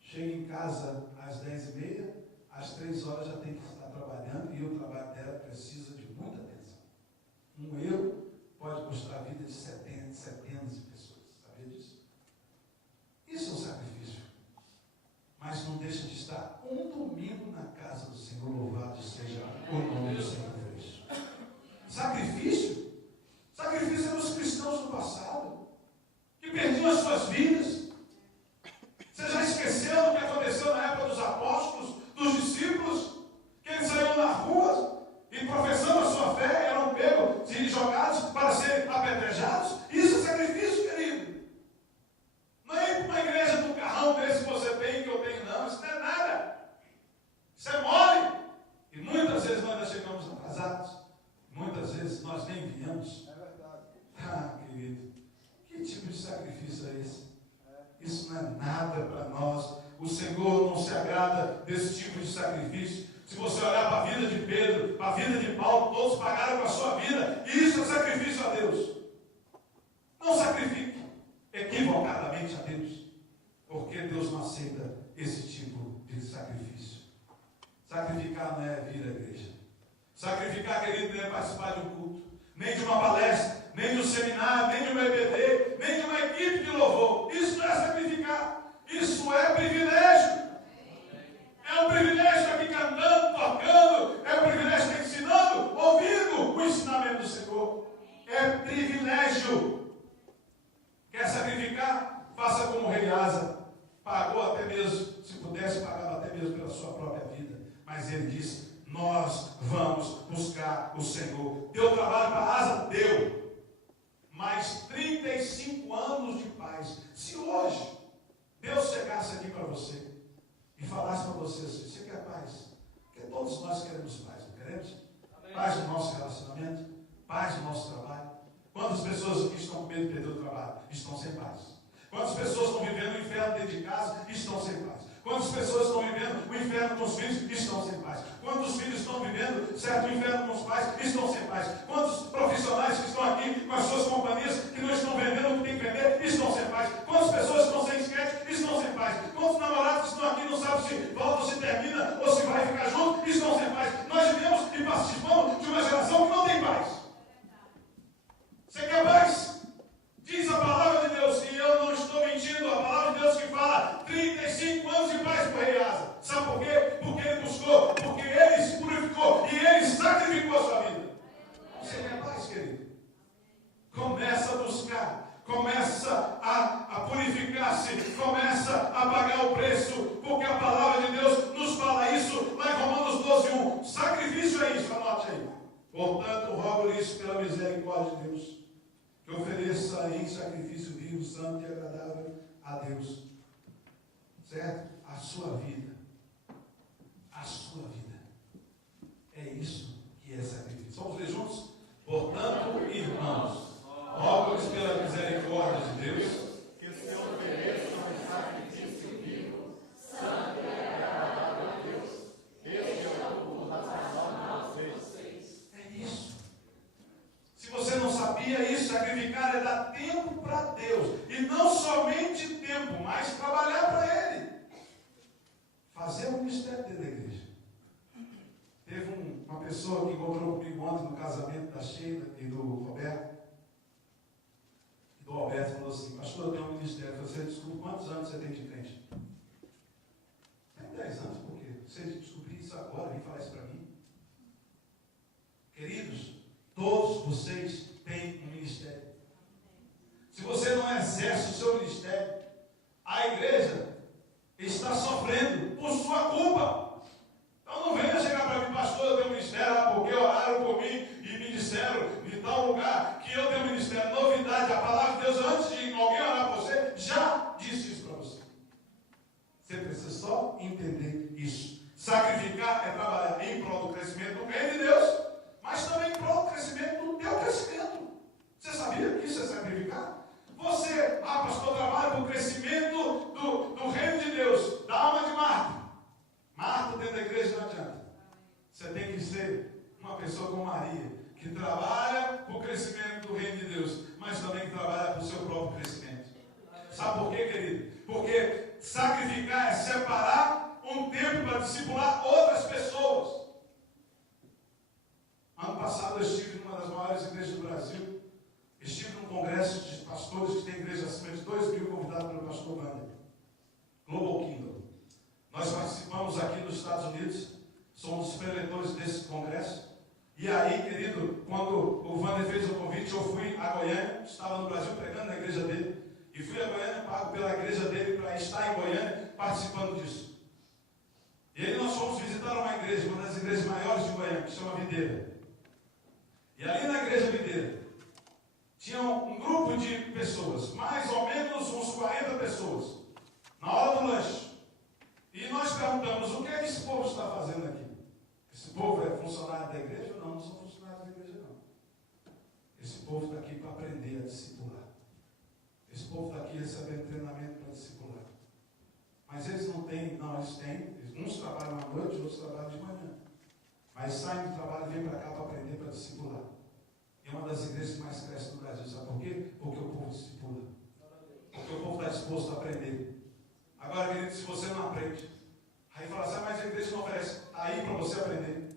chega em casa às 10h30, às 3 horas já tem que estar trabalhando e o trabalho dela precisa de muita atenção. Um erro pode custar a vida de centenas de pessoas. Sabia disso? Isso é um sacrifício. Mas não deixa de estar um domingo na casa do Senhor, louvado seja o nome do Senhor por isso. Sacrifício? Sacrifício eram os cristãos do passado, que perdiam as suas vidas. Você já esqueceu do que aconteceu na época dos apóstolos, dos discípulos, que eles saíram na rua e professando a sua fé, eram pegos e jogados para serem apedrejados? Isso é sacrifício, querido. Não é ir para uma igreja do carrão desse que você tem, que eu tenho, não. Isso não é nada. Isso é mole. E muitas vezes nós ainda chegamos atrasados. Muitas vezes nós nem viemos. É verdade. Ah, querido, que tipo de sacrifício é esse? Isso não é nada para nós. O Senhor não se agrada desse tipo de sacrifício. Se você olhar para a vida de Pedro, para a vida de Paulo, todos pagaram com a sua vida. Isso é sacrifício a Deus. Não sacrifique equivocadamente a Deus, porque Deus não aceita esse tipo de sacrifício. Sacrificar não é vir à igreja. Sacrificar, querido, não é participar de um culto, nem de uma palestra, nem de um seminário, nem de um EBD, nem de uma equipe de louvor. Isso não é sacrificar. Isso é privilégio. É um privilégio estar aqui cantando, tocando. É um privilégio estar ensinando, ouvindo o ensinamento do Senhor. É privilégio. Quer sacrificar? Faça como o rei Asa. Pagou até mesmo, se pudesse, pagava até mesmo pela sua própria vida. Mas ele disse, nós vamos buscar o Senhor. Deu trabalho para Asa? Deu. Mais 35 anos de paz. Se hoje Deus chegasse aqui para você e falasse para você assim, você quer paz? Porque todos nós queremos paz, não queremos? Amém. Paz no nosso relacionamento, paz no nosso trabalho. Quantas pessoas aqui estão com medo de perder o trabalho? Estão sem paz. Quantas pessoas estão vivendo o inferno dentro de casa? Estão sem paz. Quantas pessoas estão vivendo o inferno com os filhos? Estão sem paz. Quantos filhos estão vivendo certo inferno com os pais? Estão sem paz. Quantos profissionais que estão aqui com as suas companhias que não estão vendendo o que tem que vender? Estão sem paz. Quantas pessoas estão sem esquete? Estão sem paz. Quantos namorados que estão aqui não sabem se volta ou se termina ou se vai ficar junto? Estão sem paz. Nós vivemos e participamos de uma geração que não tem paz. Você quer paz? Diz a palavra de Deus, e eu não estou mentindo, a palavra de Deus que fala 35 anos de paz para o rei Asa. Sabe por quê? Porque ele buscou, porque ele se purificou e ele sacrificou a sua vida. Você quer paz, querido? Começa a buscar, começa a purificar-se, começa a pagar o preço, porque a palavra de Deus nos fala isso lá em Romanos 12:1. Sacrifício é isso, anote aí. Portanto, rogo isso pela misericórdia de Deus, que ofereça em sacrifício vivo, santo e agradável a Deus. Certo? A sua vida. A sua vida. É isso que é sacrifício. Vamos ler juntos? Portanto, irmãos, rogo-lhes pela misericórdia de Deus, que se ofereçam em sacrifício vivo, santo e agradável a Deus. Este é o culto racional de vocês. É isso. Se você não sabia isso, sacrificar é dar tempo para Deus. E não somente tempo, mas trabalhar para Ele. Fazer o ministério dentro da igreja. Teve uma pessoa que encontrou comigo ontem no casamento da Sheila e do Roberto. E do Alberto falou assim, pastor, eu tenho agora, vem falar isso para mim. Queridos, todos vocês têm um ministério. Se você não exerce o seu ministério, a igreja está sofrendo por sua culpa. Então não venha chegar para mim, pastor, eu tenho um ministério, porque oraram por mim e me disseram em tal lugar que eu tenho um ministério. Novidade, a palavra de Deus, antes de alguém orar por você, já disse isso para você. Você precisa só entender isso. Sacrificar é trabalhar em prol do crescimento do reino de Deus, mas também em prol do crescimento do teu crescimento. Você sabia que isso é sacrificar? Você, pastor, trabalha para o crescimento do reino de Deus, da alma de Marta. Marta dentro da igreja não adianta. Você tem que ser uma pessoa como Maria, que trabalha para o crescimento do reino de Deus, mas também que trabalha para o seu próprio crescimento. Sabe por quê, querido? Porque sacrificar é separar um tempo para discipular outras pessoas. Ano passado eu estive em uma das maiores igrejas do Brasil. Estive num congresso de pastores que tem igreja acima de 2.000, convidado pelo pastor Wander. Global Kingdom. Nós participamos aqui nos Estados Unidos, somos os preletores desse congresso. E aí, querido, quando o Wander fez o convite, eu fui a Goiânia, estava no Brasil pregando na igreja dele, e fui a Goiânia, pago pela igreja dele para estar em Goiânia participando disso. E aí nós fomos visitar uma igreja, uma das igrejas maiores de Goiânia, que se chama Videira. E ali na igreja Videira, tinha um grupo de pessoas, mais ou menos uns 40 pessoas, na hora do lanche. E nós perguntamos, o que é que esse povo está fazendo aqui? Esse povo é funcionário da igreja? Não, não são funcionários da igreja, não. Esse povo está aqui para aprender a discipular. Esse povo está aqui recebendo treinamento para discipular. Mas eles não têm, não, eles têm. Uns trabalham à noite, outros trabalham de manhã. Mas saem do trabalho e vêm para cá para aprender, para discipular. É uma das igrejas que mais cresce no Brasil. Sabe por quê? Porque o povo discipula. Porque o povo está disposto a aprender. Agora, querido, se você não aprende, aí fala assim, mas a igreja não oferece. Está aí para você aprender.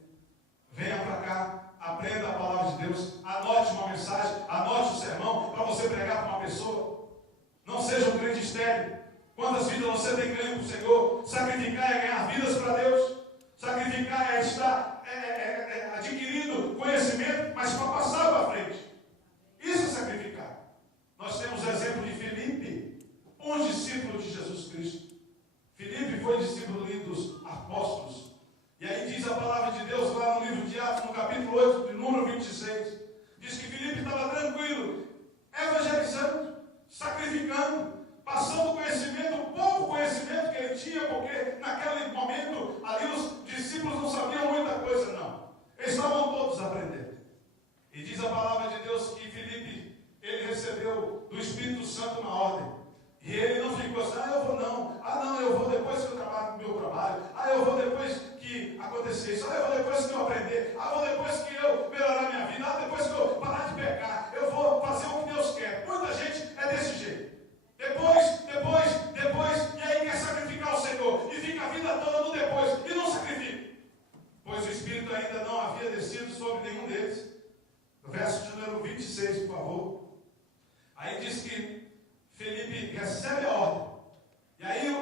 Venha para cá, aprenda a palavra de Deus, anote uma mensagem, anote o sermão para você pregar para uma pessoa. Não seja um crente estéril. Quantas vidas você tem ganho para o Senhor? Sacrificar é ganhar vidas para Deus. Sacrificar é estar adquirindo conhecimento, mas para passar para frente. Isso é sacrificar. Nós temos o exemplo de Filipe, um discípulo de Jesus Cristo. Filipe foi discípulo dos apóstolos. E aí diz a palavra de Deus lá no livro de Atos, no capítulo 8, de número 26. Diz que Filipe estava tranquilo, evangelizando, sacrificando, passando o conhecimento, o pouco conhecimento que ele tinha, porque naquele momento ali os discípulos não sabiam muita coisa, não. Eles estavam todos aprendendo. E diz a palavra de Deus que Filipe, ele recebeu do Espírito Santo uma ordem. E ele não ficou assim, eu vou não. Não, eu vou depois que eu acabar com o meu trabalho. Eu vou depois que acontecer isso. Eu vou depois que eu aprender. Eu vou depois que eu melhorar minha vida. Depois que eu parar de pecar. Eu vou fazer o que Deus quer. Muita gente é desse jeito. Depois, e aí quer sacrificar o Senhor. E fica a vida toda no depois. E não sacrifica. Pois o Espírito ainda não havia descido sobre nenhum deles. Verso de número 26, por favor. Aí diz que Felipe recebe a ordem. E aí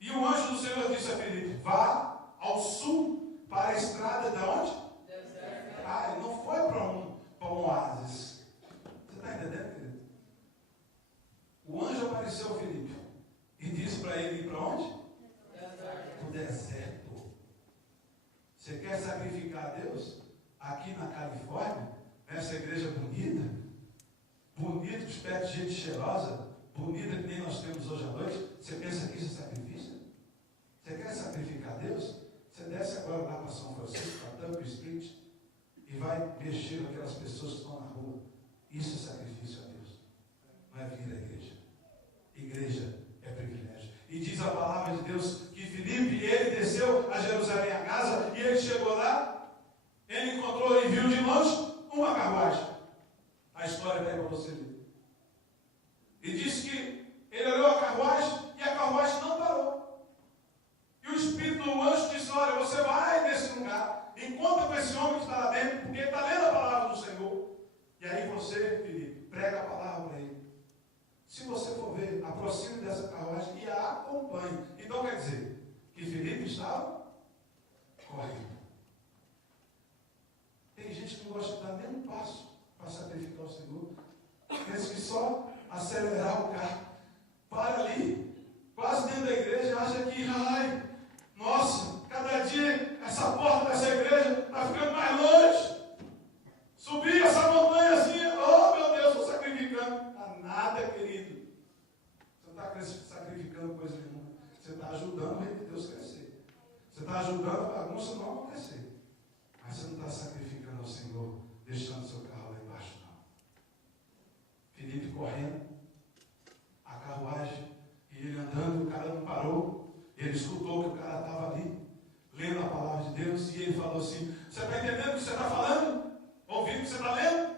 e o anjo do Senhor disse a Felipe, vá ao sul para a estrada de onde? Ele não foi para um oásis. Você está entendendo, querido? O anjo apareceu a Felipe e disse para ele ir para onde? Para o deserto. Você quer sacrificar a Deus? Aqui na Califórnia, nessa igreja bonita, dos pés de gente cheirosa, bonita que nem nós temos hoje à noite, você pensa que isso é sacrifício? Você quer sacrificar a Deus? Você desce agora lá para São Francisco, para Tampa Street, e vai mexer com aquelas pessoas que estão na rua. Isso é sacrifício a Deus. Não é vir à igreja. Igreja é privilégio. E diz a palavra de Deus que Filipe, ele desceu a Jerusalém a casa, e ele chegou lá, ele encontrou e viu de longe uma carruagem. A história está aí para você ver. E disse que ele olhou a carruagem e a carruagem não parou. E o Espírito do anjo disse, olha, você vai nesse lugar, encontra com esse homem que está lá dentro, porque ele está lendo a palavra do Senhor. E aí você, Filipe, prega a palavra para ele. Se você for ver, aproxime dessa carruagem e a acompanhe. Então quer dizer, que Filipe estava correndo. Tem gente que não gosta de dar nem um passo para sacrificar o Senhor. Pensa que só acelerar o carro, para ali, quase dentro da igreja, acha que, ai, nossa, cada dia essa porta dessa igreja está ficando mais longe. Subir essa montanhazinha, oh meu Deus, estou sacrificando. Não nada, querido. Você não está sacrificando coisa nenhuma. Você está ajudando o reino de Deus crescer. Você está ajudando a bagunça não acontecer. Mas você não está sacrificando ao Senhor, deixando seu carro lá embaixo, não. Felipe correndo, a carruagem, e ele andando, o cara não parou. Ele escutou que o cara estava ali, lendo a palavra de Deus, e ele falou assim: você está entendendo o que você está falando? Ouvindo o que você está lendo?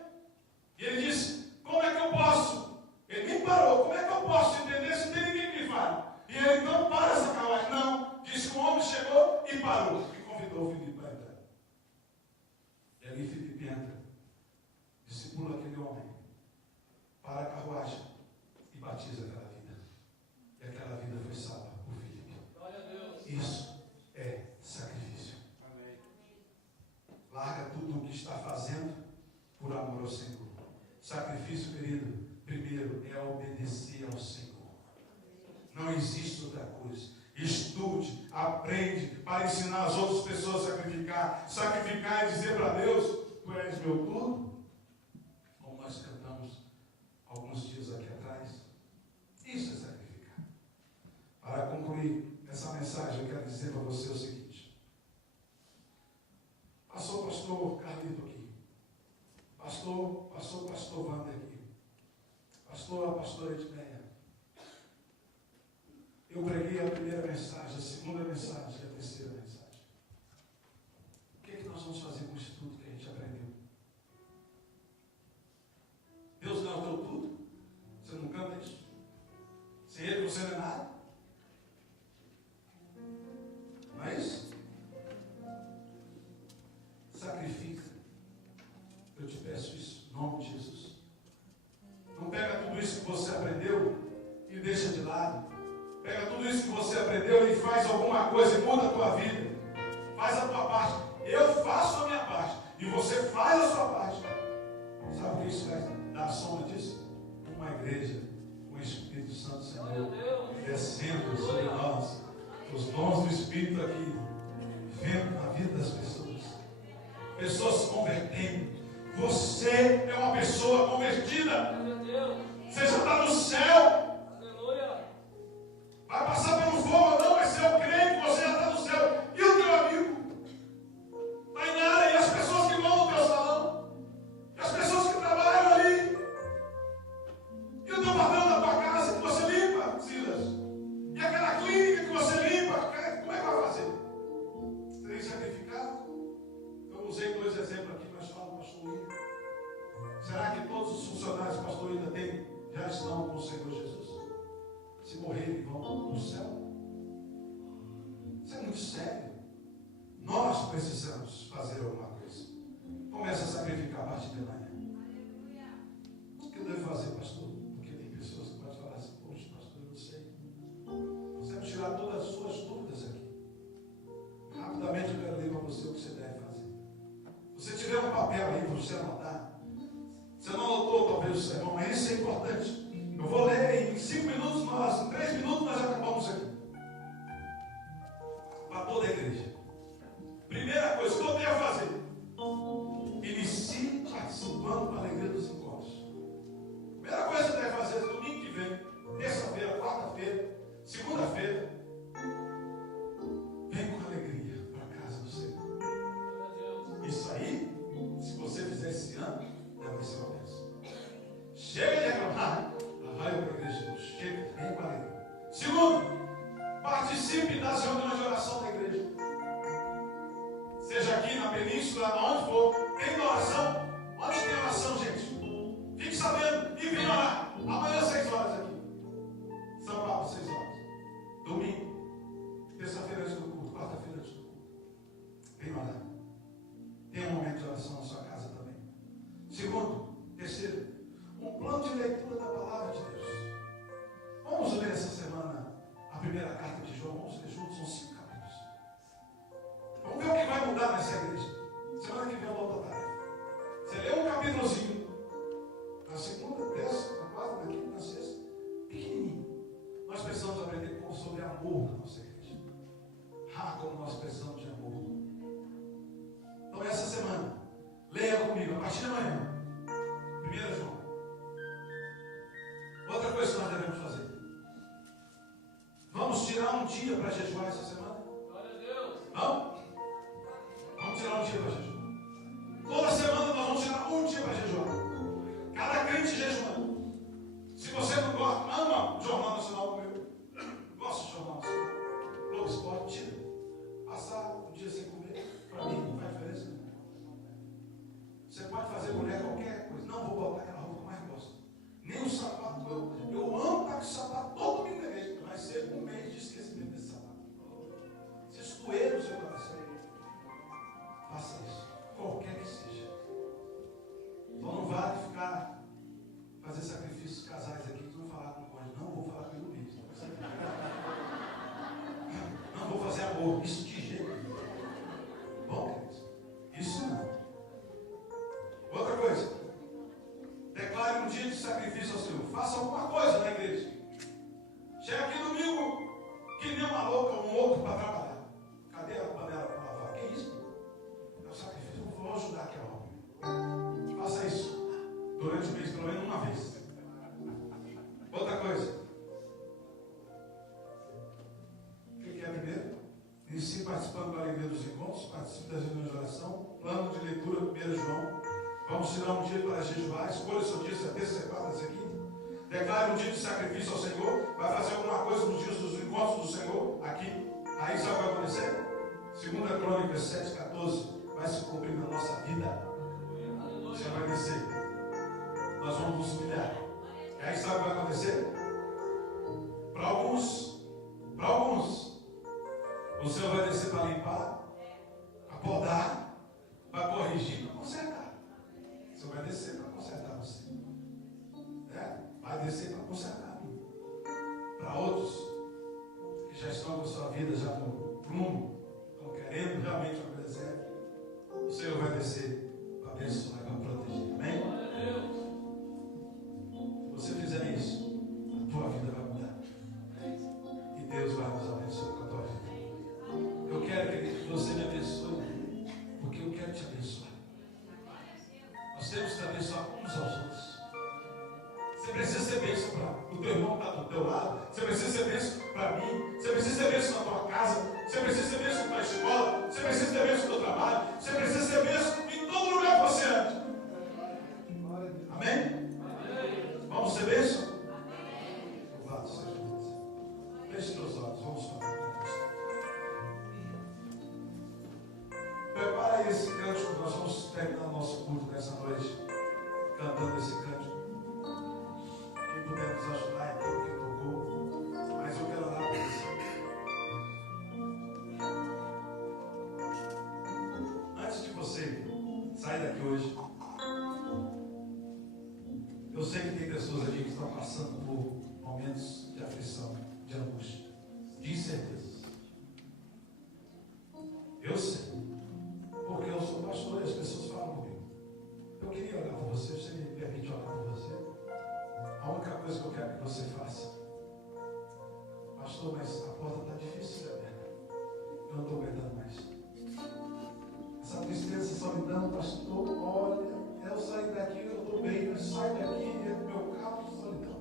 E ele disse: como é que eu posso? Ele nem parou, como é que eu posso entender se tem ninguém que me fale? E ele: então para essa carruagem. Não, disse que o homem chegou e parou, e convidou o Felipe para entrar. E ali Felipe entra, discipula aquele homem, para a carruagem e batiza aquela vida. E aquela vida foi salva por Felipe. Glória a Deus. Isso é sacrifício. Amém. Larga tudo o que está fazendo por amor ao Senhor. Sacrifício, querido, primeiro é obedecer ao Senhor. Não existe outra coisa. Estude, aprende para ensinar as outras pessoas a sacrificar. Sacrificar é dizer para Deus: tu és meu tudo. Como nós cantamos alguns dias aqui atrás. Isso é sacrificar. Para concluir essa mensagem, eu quero dizer para você o seguinte. Passou o pastor Carlito aqui. Passou o pastor Wander aqui. Passou a pastora Edmeia. Eu preguei a primeira mensagem, a segunda mensagem e a terceira mensagem. O que é que nós vamos fazer com isso tudo que a gente aprendeu? Deus não é o teu tudo? Você não canta isso? Sem Ele você não é nada? Não é isso? Sacrifica. Eu te peço isso, em nome de Jesus. Não pega tudo isso que você aprendeu e deixa de lado. Pega tudo isso que você aprendeu e faz alguma coisa e muda a tua vida. Faz a tua parte. Eu faço a minha parte e você faz a sua parte. Sabe o que isso vai dar a sombra disso? Uma igreja com o Espírito Santo, Senhor, descendo sobre nós, os dons do Espírito aqui, vendo na vida das pessoas. Pessoas se convertendo. Você é uma pessoa convertida. Você já está no céu. Vai passar pelo fogo ou não, mas se eu creio que você já está no céu. E o teu amigo? Está em nada. E as pessoas que vão no teu salão? E as pessoas que trabalham ali? E o teu patrão da tua casa que você limpa, Silas? E aquela clínica que você limpa? Como é que vai fazer? Você tem sacrificado? Eu usei 2 exemplos aqui, mas falo do pastor William. Será que todos os funcionários do pastor William já estão com o Senhor Jesus? Se morrerem, vão para o céu. Isso é muito sério. Nós precisamos fazer alguma coisa. Comece a sacrificar a partir de amanhã. O que eu devo fazer, pastor? Porque tem pessoas que podem falar assim: poxa, pastor, eu não sei. Nós temos que tirar todas as suas dúvidas aqui. Rapidamente eu quero ler para você o que você deve fazer. Se você tiver um papel aí para você anotar, você não anotou talvez o sermão, mas isso é importante. Eu vou ler em 5 minutos, em 3 minutos nós acabamos aqui. Para toda a igreja. Primeira coisa que eu devo fazer: inicie participando da alegria dos encontros. Primeira coisa que você deve fazer domingo que vem, terça-feira, quarta-feira, segunda-feira. Vem com alegria para a casa do Senhor. Isso aí, se você fizer esse ano, deve ser uma bênção. Chega de reclamar. Vai para a igreja, chega, vem com alegria. Segundo, participe das reuniões de oração da igreja. Seja aqui na península, onde for, tem oração. Onde tem oração, gente? Fique sabendo e vem orar. Amanhã 6 horas aqui. São Paulo, 6 horas. Domingo, terça-feira antes do culto, quarta-feira antes do culto. Vem orar. Tem um momento de oração na sua casa também. Segundo, terceiro, um plano de leitura da palavra de Deus. Vamos ler essa semana a primeira carta de João. Vamos ler juntos, são 5 capítulos. Vamos ver o que vai amor na nossa igreja. Ah, como nós precisamos de amor. Então, essa semana, leia comigo, a partir de amanhã, 1 João. Outra coisa que nós devemos fazer. Vamos tirar um dia para jejuar essa semana? Glória a Deus. Vamos? Vamos tirar um dia para jejuar. Toda semana nós vamos tirar um dia para jejuar. Cada crente jejuando. Se você não gosta, ama o Jornal Nacional como eu. Gosta do Jornal Nacional. Globo Esporte, tira. Passar um dia sem comer, para mim não faz diferença nenhuma. Você pode fazer mulher qualquer coisa. Não vou botar aquela roupa que eu mais gosto. Nem o sapato. Eu amo estar com o sapato todo domingo na igreja. Vai ser um mês de esquecimento desse sapato. Se isso doer no seu coração, faça isso. Qualquer que seja. Então não vale ficar fazer sacrifícios casais aqui que não falar com o cônjuge. Não vou falar pelo mês. Não vou fazer amor. Isso de jeito nenhum. Bom, queridos? Isso não. Outra coisa. Declare um dia de sacrifício ao Senhor. Faça alguma coisa na igreja. Chega aqui domingo, que nem uma louca, um louco para trabalhar. Cadê a panela para lavar? Que isso? É o sacrifício. Vou ajudar aqui a obra. Faça isso durante o mês, pelo menos uma vez. Outra coisa. O que é primeiro? Inicie participando da alegria dos encontros, participe das reuniões de oração, plano de leitura, 1 João. Vamos tirar um dia para jejuar. Escolha o seu dia, se é terça, se é quarta, se é quinta. Declare um dia de sacrifício ao Senhor. Vai fazer alguma coisa nos dias dos encontros do Senhor aqui. Aí sabe o que vai acontecer? 2 Crônicas 7,14 vai se cumprir na nossa vida. Você vai descer. Nós vamos nos humilhar. E aí sabe o que vai acontecer? Para alguns, o Senhor vai descer para limpar, para podar, para corrigir, para consertar. O Senhor vai descer para consertar você. Vai descer para consertar. Para outros que já estão com a sua vida já no prumo, estão querendo realmente obedecer, o Senhor vai descer para abençoar e para proteger. Amém? Se você fizer isso, a tua vida vai mudar. E Deus vai nos abençoar com a tua vida. Eu quero que você me abençoe, porque eu quero te abençoar. Nós temos que abençoar uns aos outros. Você precisa ser bênção para o teu irmão que está do teu lado. Você precisa ser bênção para mim. Você precisa ser bênção na tua casa. Você precisa ser bênção na escola. Você precisa ser bênção no teu trabalho. Você precisa ser bênção em todo lugar que você anda. Amém? Vamos ser bênção? Louvado seja Deus. Feche teus olhos. Vamos falar com você. Prepara esse cântico. Nós vamos terminar o nosso culto nessa noite cantando esse cântico. Quem puder nos ajudar, então, quem tocou. Mas eu quero orar por você. Antes de você sair daqui hoje, eu sei que tem pessoas aqui que estão passando por momentos de aflição, de angústia, de incertezas. Eu sei, porque eu sou pastor e as pessoas falam comigo. Eu queria orar por você, você me permite orar por você? A única coisa que eu quero que você faça, pastor, mas a porta está difícil de abrir. Eu não estou aguentando mais. Essa tristeza, essa solidão, pastor, olha, eu saio daqui, eu estou bem, mas saio daqui, entro no meu carro, de solidão.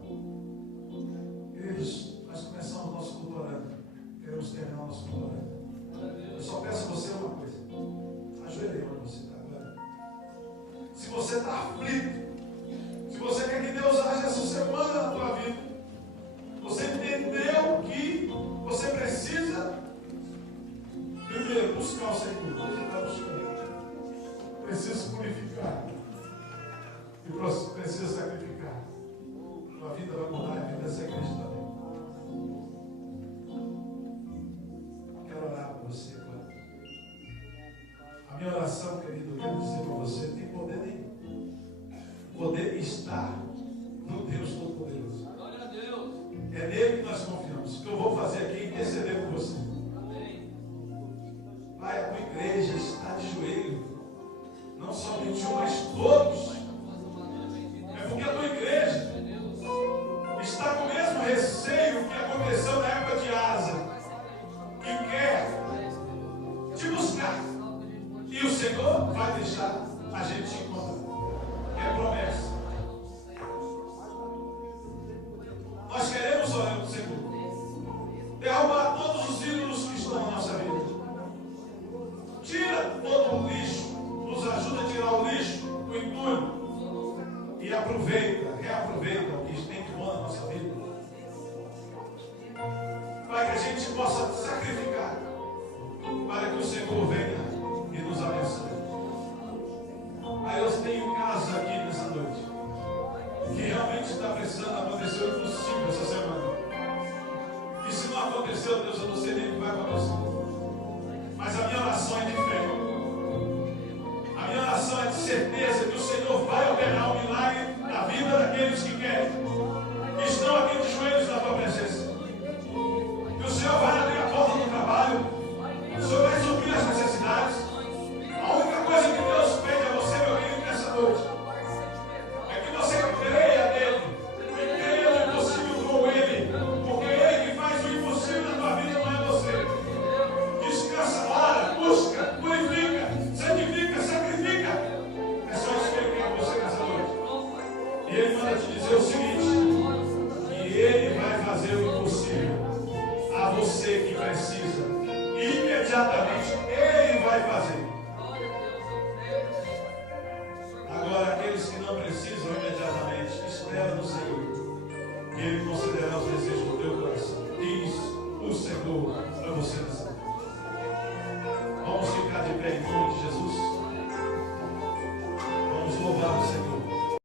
Queridos, nós começamos o nosso culto orando. Queremos terminar o nosso culto orando. Eu só peço a você uma coisa. Ajoelhe onde você está agora. Se você está aflito, se você quer que Deus age essa semana na tua vida, você entendeu que você precisa primeiro buscar o Senhor. Você está buscando. Precisa purificar. E precisa sacrificar. Tua vida vai mudar, a vida dessa igreja também. Quero orar por você agora. A minha oração, querido, eu quero dizer para você, não tem poder nenhum. O poder está no Deus Todo-Poderoso. Glória a Deus. É nele que nós confiamos. O que eu vou fazer aqui é interceder por você. Amém. Pai, a tua igreja está de joelho. Não somente um, mas todos. É porque a tua igreja está com o mesmo receio que aconteceu na época de Asa. Senhor vai deixar a gente se encontrar. É promessa. Nós queremos orar do Senhor. Derrubar todos os ídolos que estão na nossa vida. Tira todo o lixo. Nos ajuda a tirar o lixo do entulho. E aproveita, reaproveita o que tem de bom na nossa vida. Para que a gente possa sacrificar. Para que o Senhor venha e nos abençoe. Aí eu tenho casos aqui nessa noite que realmente está precisando acontecer o impossível essa semana. E se não aconteceu, Deus, eu não sei nem o que vai acontecer. Mas a minha oração é de fé. A minha oração é de certeza que o Senhor vai operar um milagre na vida daqueles que querem, que estão aqui de joelhos na tua presença. Que o Senhor vai abrir a porta do trabalho. O Senhor vai suprir as necessidades. A única coisa que Deus pede a você, meu querido, nessa noite, é que você creia nele. E creia no impossível com ele. Porque é ele que faz o impossível na tua vida, não é você. Descansa, ora, busca, purifica, santifica, sacrifica. É só isso que ele quer com você nessa noite. E ele manda te dizer o seguinte: que ele vai fazer o impossível a você que precisa. Imediatamente ele vai fazer. Agora, aqueles que não precisam imediatamente, espera no Senhor. E ele considerará os desejos do teu coração. Diz o Senhor para você nessa noite. Vamos ficar de pé em nome de Jesus.